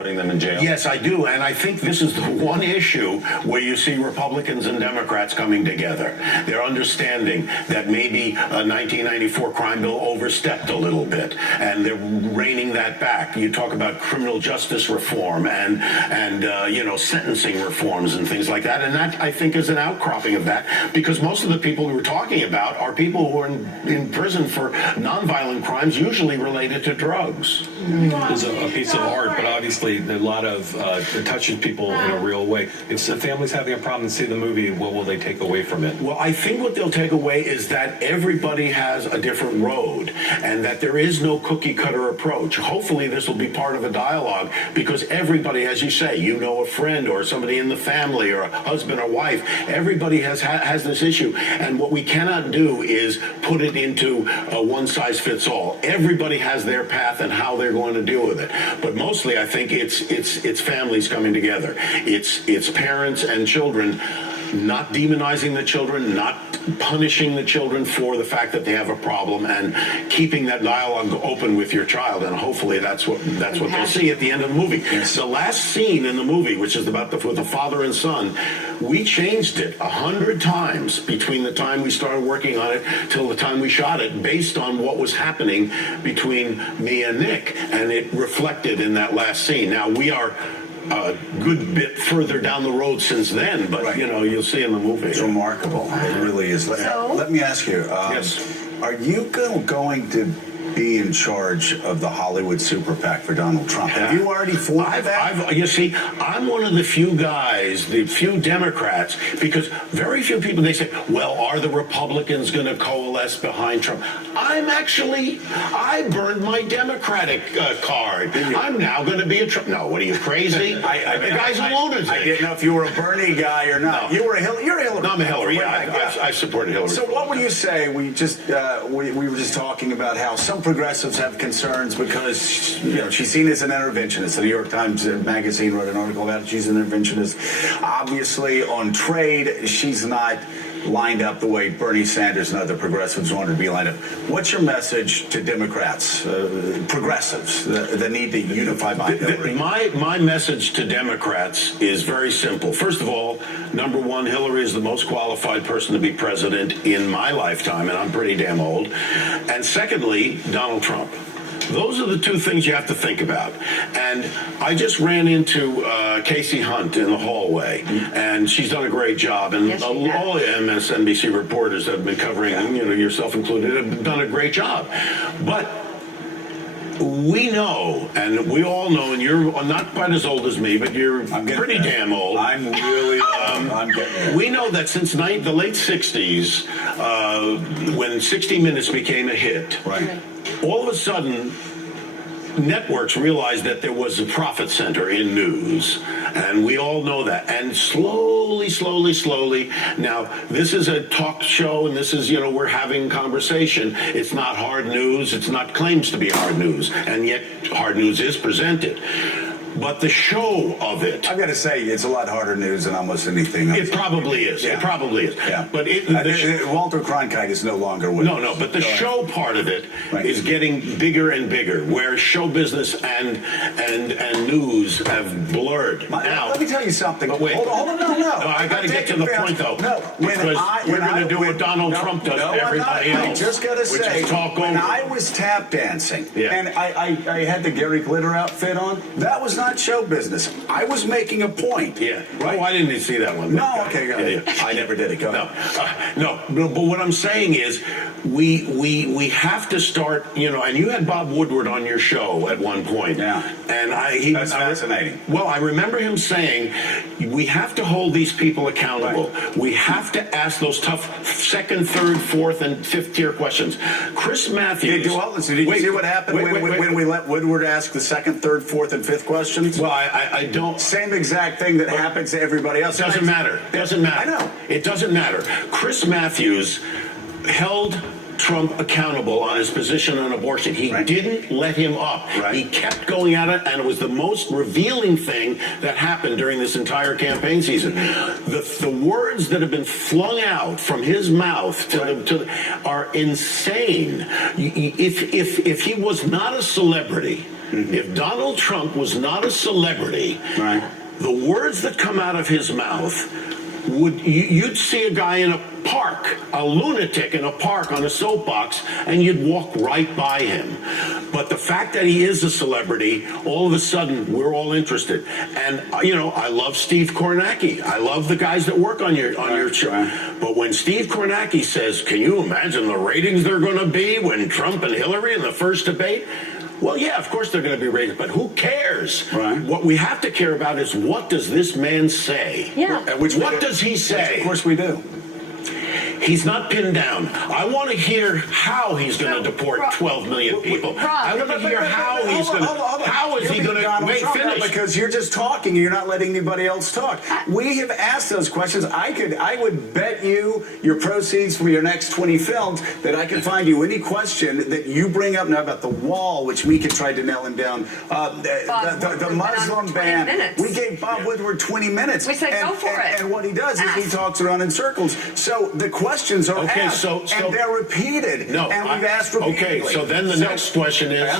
putting them in jail? Yes, I do, and I think this is the one issue where you see Republicans and Democrats coming together. They're understanding that maybe a 1994 crime bill overstepped a little bit, and they're reining that back. You talk about criminal justice reform and sentencing reforms and things like that, and that, I think, is an outcropping of that, because most of the people we're talking about are people who are in prison for nonviolent crimes, usually related to drugs. There's a piece of art, but obviously a lot of it touches people in a real way. If the family's having a problem and see the movie, what will they take away from it? Well, I think what they'll take away is that everybody has a different road and that there is no cookie cutter approach. Hopefully this will be part of a dialogue, because everybody, as you say, you know, a friend or somebody in the family or a husband or wife, everybody has this issue. And what we cannot do is put it into a one size fits all. Everybody has their path and how they're going to deal with it. But mostly I think it's families coming together. It's parents and children, not demonizing the children, not punishing the children for the fact that they have a problem, and keeping that dialogue open with your child. And hopefully that's what they'll see at the end of the movie. Yes. The last scene in the movie, which is about the father and son, we changed it 100 times between the time we started working on it till the time we shot it, based on what was happening between me and Nick, and it reflected in that last scene. Now, we are a good bit further down the road since then, but you'll see in the movie. It's remarkable. It really is. Let me ask you, yes. Are you going to be in charge of the Hollywood super PAC for Donald Trump? Have you already formed that? You see, I'm one of the few guys, the few Democrats, because very few people, they say, well, are the Republicans going to coalesce behind Trump? I burned my Democratic card. I'm now going to be a Trump. No, what are you, crazy? The guy's a lunatic. I didn't know if you were a Bernie guy or not. No. You're a Hillary. No, I'm a Hillary. Yeah, I supported Hillary. So what would you say? We were just talking about how some progressives have concerns because she's seen as an interventionist. The New York Times magazine wrote an article about it. She's an interventionist. Obviously, on trade, she's not lined up the way Bernie Sanders and other progressives wanted to be lined up. What's your message to Democrats, progressives, that need to unify behind Hillary? My message to Democrats is very simple. First of all, number one, Hillary is the most qualified person to be president in my lifetime, and I'm pretty damn old. And secondly, Donald Trump. Those are the two things you have to think about. And I just ran into Casey Hunt in the hallway, and she's done a great job. And all the MSNBC reporters that have been covering, yourself included, have done a great job. But we know, and we all know, and you're not quite as old as me, but you're pretty damn old. I'm really I'm getting there. We know that since the late 60s, when 60 Minutes became a hit, right, all of a sudden, networks realized that there was a profit center in news, and we all know that. And slowly, now this is a talk show, and this is, we're having conversation. It's not hard news. It's not claims to be hard news, and yet hard news is presented. But the show of it, I've got to say, it's a lot harder news than almost anything else. It probably is. Yeah. It probably is. Yeah. But Walter Cronkite is no longer with us. No. But the show part of it is getting bigger and bigger, where show business and news have blurred. Now, let me tell you something. But wait, hold on, no. I got to get to the point, though. No, because you're going to do what Donald Trump does to everybody else. I just got to say, when I was tap dancing, and I had the Gary Glitter outfit on, that was not show business. I was making a point. Yeah. Right? Oh, I didn't see that one. No, okay. Yeah. I never did it. Go ahead. No, but what I'm saying is we have to start, and you had Bob Woodward on your show at one point. Yeah. And that's fascinating. Well, I remember him saying we have to hold these people accountable. Right. We have to ask those tough second, third, fourth, and fifth tier questions. Chris Matthews. Did you see what happened when we let Woodward ask the second, third, fourth, and fifth questions? Well, I don't. Same exact thing that happens to everybody else. Doesn't matter. Doesn't matter. I know. It doesn't matter. Chris Matthews held Trump accountable on his position on abortion. He didn't let him up. Right. He kept going at it, and it was the most revealing thing that happened during this entire campaign season. The words that have been flung out from his mouth are insane. If he was not a celebrity, If Donald Trump was not a celebrity, Right. the words that come out of his mouth you'd see a guy in a park, a lunatic in a park on a soapbox, and you'd walk right by him. But the fact that he is a celebrity, all of a sudden we're all interested. And I love Steve Kornacki. I love the guys that work on your show. Right. But when Steve Kornacki says, "Can you imagine the ratings they're going to be when Trump and Hillary in the first debate?" Well, yeah, of course they're going to be rated, but who cares? Right. What we have to care about is, what does this man say? Yeah. What does he say? Of course we do. He's not pinned down. I want to hear how he's going to deport 12 million people. I want to hear how he's going to. How is he going to? Wait, finish. Because you're just talking and you're not letting anybody else talk. We have asked those questions. I would bet you your proceeds from your next 20 films that I can find you any question that you bring up now about the wall, which Mika tried to nail him down. The Muslim ban. Minutes. We gave Bob Woodward 20 minutes. We said go for it. And what he does is he talks around in circles. So the questions are asked, and they're repeated. No, and we've asked repeatedly. Okay, so then the next question is,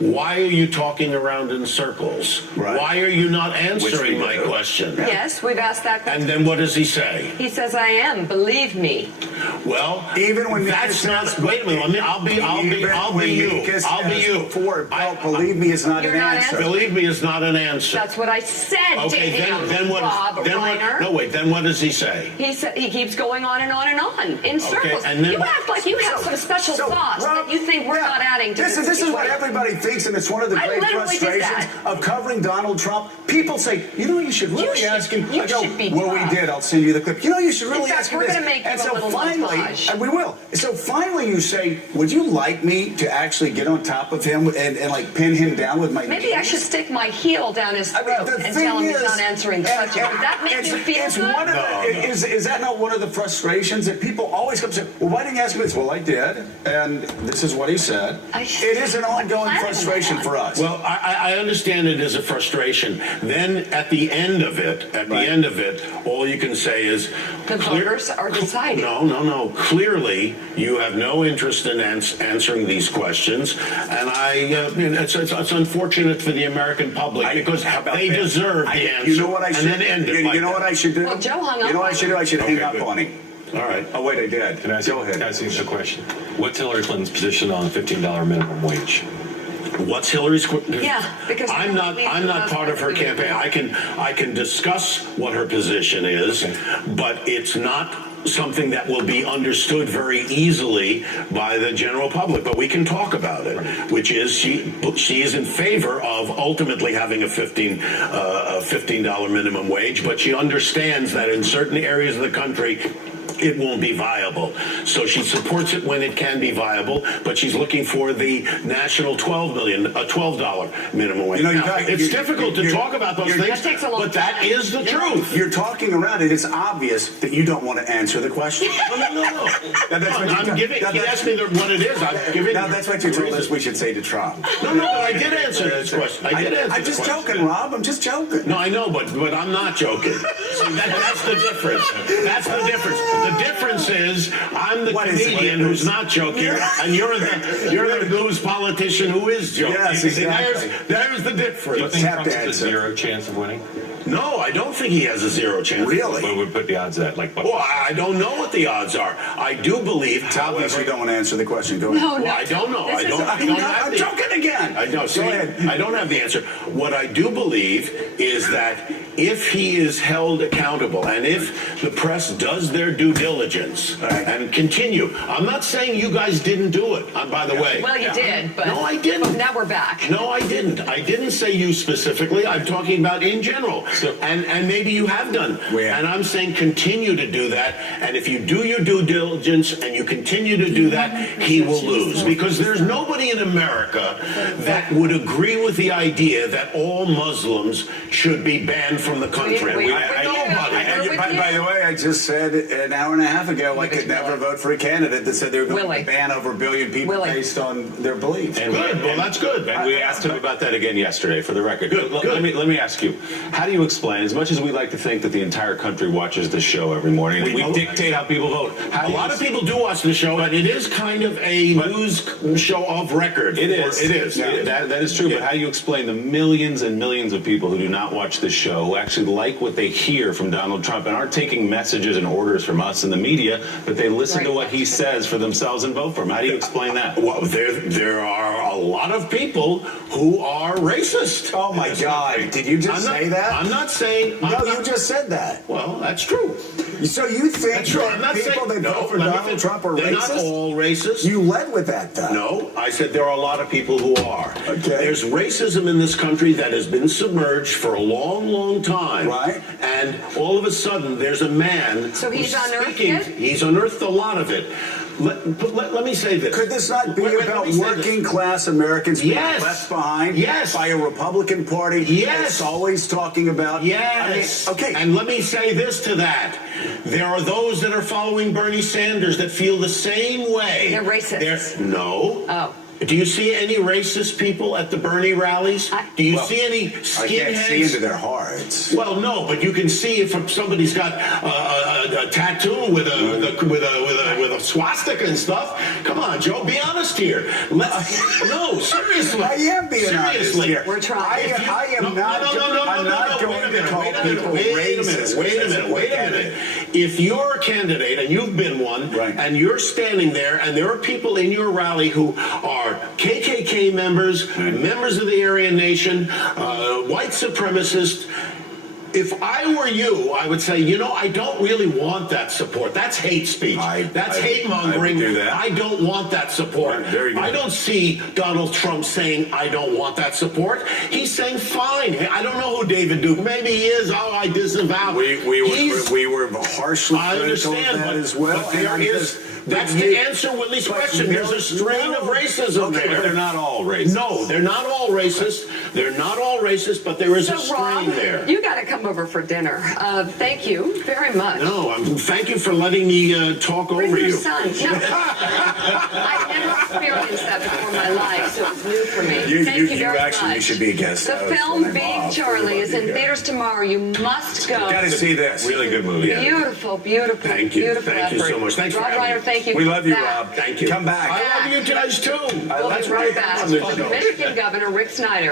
why are you talking around in circles? Right. Why are you not answering my question? Yes, we've asked that question. And then what does he say? He says, "I am. Believe me." Well, even when that's not. Wait a minute. I'll be you. I'll be you. Believe me is not You're an not answer. Believe me is not an answer. That's what I said. Okay, to him, then what? Bob Then Reiner. what? No, wait. Then what does he say? He keeps going on and on and on in circles. and then- You act like you have some special sauce Rob, that you think we're not adding to this is what everybody thinks, and it's one of the I great literally did frustrations that. of covering Donald Trump. People say, you should really ask him. You I go, should be well, tough. we did. I'll send you the clip. You should really fact, ask him we're this. gonna make And him a so little finally, montage. and we will. So finally, you say, would you like me to actually get on top of him and like pin him down with my? Maybe I should stick my heel down his throat the and thing tell him he's is- not answering the question. Would that make you feel it's good? one of the, is that not one of the frustrations that people always come and say, well, why didn't you ask me this? Well, I did, and this is what he said. It is an ongoing frustration for us. Well, I understand it as a frustration. Then at the end of it, all you can say is The voters are deciding. No. Clearly, you have no interest in answering these questions, and it's unfortunate for the American public because they deserve the answer. You know what I should? And then end it like what that. I should do? Well, Joe hung up You know what I on should do? I should hang Okay, up good. on him. All right. Oh wait, I did. Can I ask Go ahead. Can I ask you a question? What's Hillary Clinton's position on $15 minimum wage? What's Hillary's? Yeah, because I'm not part of her campaign. I can discuss what her position is, but it's not something that will be understood very easily by the general public. But we can talk about it, which is she is in favor of ultimately having a $15 minimum wage, but she understands that in certain areas of the country it won't be viable. So she supports it when it can be viable, but she's looking for the national $12 minimum wage. It's difficult to talk about those things, That takes a long but that time. is the truth. You're talking around it. It's obvious that you don't want to answer the question. No. That's what I'm giving. He asked me what it is. I'm giving. Now that's what you told us we should say to Trump. No, but I did answer this question. I did answer I'm this just question. joking, Rob. I'm just joking. No, I know, but I'm not joking. See, that's the difference. That's the difference. The difference is I'm the comedian who's not joking, and you're the news politician who is joking. Yes, See, exactly. there's the difference. Do you think have Trump to has a answer. 0 chance of winning? No, I don't think he has a 0 chance. Really? What would put the odds at? Like, what? Well, I don't know what the odds are. I do believe, It's obvious you don't want to answer the question. Go ahead. No, Well, I don't know. This is I'm joking again. I know. See, Go ahead. I don't have the answer. What I do believe is that if he is held accountable and if the press does their due diligence and continue, I'm not saying you guys didn't do it, by the way. Well, you did, but No, I didn't. But now we're back. No, I didn't. I didn't say you specifically. I'm talking about in general. And maybe you have done. And I'm saying continue to do that. And if you do your due diligence and you continue to do that, he will lose. Because there's nobody in America that would agree with the idea that all Muslims should be banned from the country. We I nobody. And with by, you. by the way, I just said an hour and a half ago I could never vote for a candidate that said they were going Willie. to ban over a billion people Willie. based on their beliefs. Good. Well, that's good. And we asked him about that again yesterday, for the record. Good, Let- good. Let me ask you, how do you explain, as much as we like to think that the entire country watches this show every morning, and we dictate how people vote, how A do you lot of people do watch the show, and it is kind of a news show of record. It is. It is. That is true. Yeah. But how do you explain the millions and millions of people who do not watch this show, who actually like what they hear from Donald Trump and aren't taking messages and orders from us in the media, but they listen to Right. what he says for themselves and vote for him? How do you explain that? Well, there are a lot of people who are racist. Oh my God! Did you just say that? I'm not saying. No, you just said that. Well, that's true. So you think That's true. I'm that not people saying that vote for let me Donald finish. Trump are They're racist? not all racist. You led with that, though. No, I said there are a lot of people who are. Okay. There's racism in this country that has been submerged for a long, long time. Right. And all of a sudden, there's a man. So he's who's unearthed speaking- it? He's unearthed a lot of it. Let me say this. Could this not be Wait, let about me say working this. class Americans being Yes. left behind Yes. by a Republican Party Yes. that's always talking about... Yes. I mean, okay. And let me say this to that. There are those that are following Bernie Sanders that feel the same way. They're racists. No. Oh. Do you see any racist people at the Bernie rallies? Do you Well, see any I can't skinheads? see into their hearts. Well, no, but you can see if somebody's got a tattoo with a swastika and stuff. Come on, Joe, be honest here. No, seriously. I am being honest seriously. here. We're trying. I am not going to call people racist. Wait a minute. If you're a candidate and you've been one, Right. and you're standing there, and there are people in your rally who are KKK members, members of the Aryan Nation, white supremacists. If I were you, I would say, I don't really want that support. That's hate speech. That's hate mongering. I would do that. I don't want that support. Right, very good. I don't see Donald Trump saying, I don't want that support. He's saying, fine. I don't know who David Duke. Maybe he is. Oh, I disavow. We were harshly I critical of understand, that as well. but there and I'm is. just- That's but to you- answer Whitley's but question. There's a strain of racism Okay, there. but they're not all racist. No, they're not all racist. They're not all racist, but there is a So, Rob, strain there. you got to come over for dinner. Thank you very much. No, thank you for letting me talk Bring over your you. son. No. I've never experienced that before in my life, so it's new for me. Thank you very much. You should be a guest. The host film when I'm Big off. Charlie is in theaters tomorrow. You must go. Got to see this. Really good movie. Beautiful, beautiful, Thank you. beautiful Thank you effort. so much. Thanks for Rob having Reiner, me. thank you. We love you, Back. Rob. Thank you. Come back. I love you guys too. We'll That's be right right. back. On the show. Michigan Governor Rick Snyder.